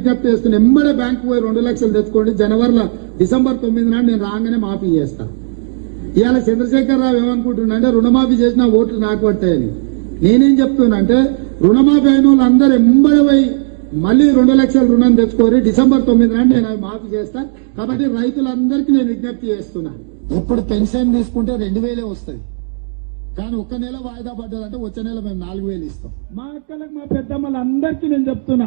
విజ్ఞప్తి చేస్తున్నా, ఎంబడే బ్యాంకు పోయి 2 లక్షలు తెచ్చుకోండి, జనవరిలో డిసెంబర్ 9 నాడు నేను రాగానే మాఫీ చేస్తా. ఇవాళ చంద్రశేఖరరావు ఏమనుకుంటున్నా అంటే రుణమాఫీ చేసిన ఓట్లు నాకు పట్టాయని. నేనేం చెప్తున్నా అంటే రుణమాఫీ అయిన వాళ్ళందరూ ఎంబడే పోయి మళ్ళీ 2 లక్షల రుణం తెచ్చుకోరి, డిసెంబర్ 9 నాడు నేను అవి మాఫీ చేస్తా. కాబట్టి రైతులందరికీ నేను విజ్ఞప్తి చేస్తున్నా, ఇప్పుడు పెన్షన్ తీసుకుంటే 2000 వస్తుంది, కానీ ఒక్క నెల వాయిదా పడ్డదంటే వచ్చే నెల మేము 4000 ఇస్తాం. మా అక్కలకు మా పెద్దమ్మలందరికీ నేను చెప్తున్నా,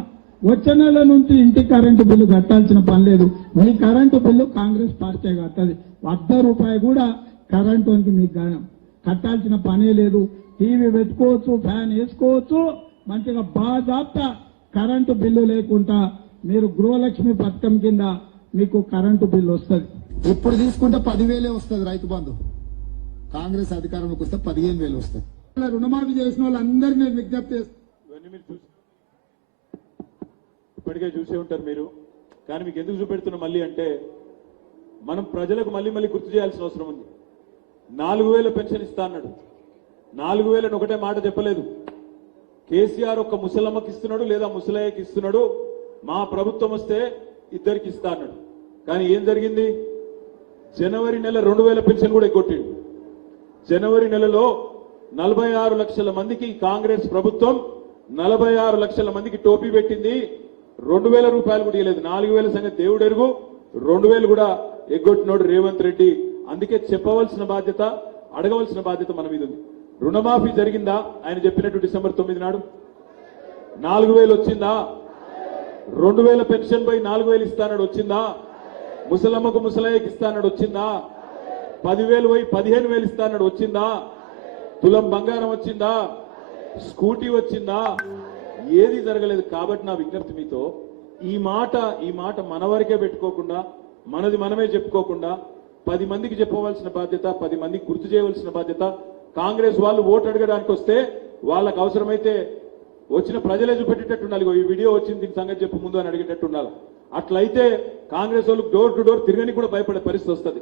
వచ్చే నెల నుంచి ఇంటి కరెంటు బిల్లు కట్టాల్సిన పని లేదు. మీ కరెంటు బిల్లు కాంగ్రెస్ పార్టీ కట్టది. ₹1 కూడా కరెంటు మీకు కట్టాల్సిన పనే లేదు. టీవీ పెట్టుకోవచ్చు, ఫ్యాన్ వేసుకోవచ్చు, మంచిగా బాజాప్తా కరెంటు బిల్లు లేకుండా మీరు గృహలక్ష్మి పథకం కింద మీకు కరెంటు బిల్లు వస్తుంది. ఇప్పుడు తీసుకుంటే 10,000 వస్తుంది రైతు బంధు. కాంగ్రెస్ అధికారంలోకి వస్తే 15,000 వస్తుంది. రుణమాఫీ చేసిన వాళ్ళందరినీ నేను విజ్ఞప్తి చేస్తాను. ఇప్పటికే చూసే ఉంటారు మీరు, కానీ మీకు ఎందుకు చూపెడుతున్నా మళ్ళీ అంటే మనం ప్రజలకు మళ్ళీ గుర్తు చేయాల్సిన అవసరం ఉంది. 4,000 పెన్షన్ ఇస్తా అన్నాడు. 4,000 ఒకటే మాట చెప్పలేదు. కేసీఆర్ ఒక్క ముసలమ్మకి ఇస్తున్నాడు, లేదా ముసలయ్యకి ఇస్తున్నాడు, మా ప్రభుత్వం వస్తే ఇద్దరికి ఇస్తా అన్నాడు. కానీ ఏం జరిగింది? జనవరి నెల 2,000 పెన్షన్ కూడా ఎగ్గొట్టిండు. జనవరి నెలలో 46 లక్షల మందికి కాంగ్రెస్ ప్రభుత్వం 46 లక్షల మందికి టోపీ పెట్టింది. 2,000 రూపాయలు కూడా ఇవ్వలేదు. 4,000 సంగతి దేవుడు ఎరుగు, 2,000 కూడా ఎగ్గొట్టినోడు రేవంత్ రెడ్డి. అందుకే చెప్పవలసిన బాధ్యత, అడగవలసిన బాధ్యత మన మీద ఉంది. రుణమాఫీ జరిగిందా? ఆయన చెప్పినట్టు డిసెంబర్ 9 నాడు 4,000 వచ్చిందా? 2,000 పెన్షన్ పై 4,000 ఇస్తానడు వచ్చిందా? ముసలమ్మకు ముసలయ్యకి ఇస్తానడు వచ్చిందా? 10,000 పోయి 15,000 ఇస్తానడు వచ్చిందా? తులం బంగారం వచ్చిందా? స్కూటీ వచ్చిందా? ఏది జరగలేదు. కాబట్టి నా విజ్ఞప్తి మీతో, ఈ మాట మన వరకే పెట్టుకోకుండా, మనది మనమే చెప్పుకోకుండా 10 మందికి చెప్పవలసిన బాధ్యత, 10 మందికి గుర్తు చేయవలసిన బాధ్యత. కాంగ్రెస్ వాళ్ళు ఓటు అడగడానికి వస్తే వాళ్ళకు అవసరమైతే వచ్చిన ప్రజలే చూపెట్టేటట్టు ఉండాలి. ఈ వీడియో వచ్చింది, దీని సంగతి చెప్పు ముందు అని అడిగేటట్టు ఉండాలి. అట్లయితే కాంగ్రెస్ వాళ్ళు డోర్ టు డోర్ తిరగని కూడా భయపడే పరిస్థితి వస్తుంది.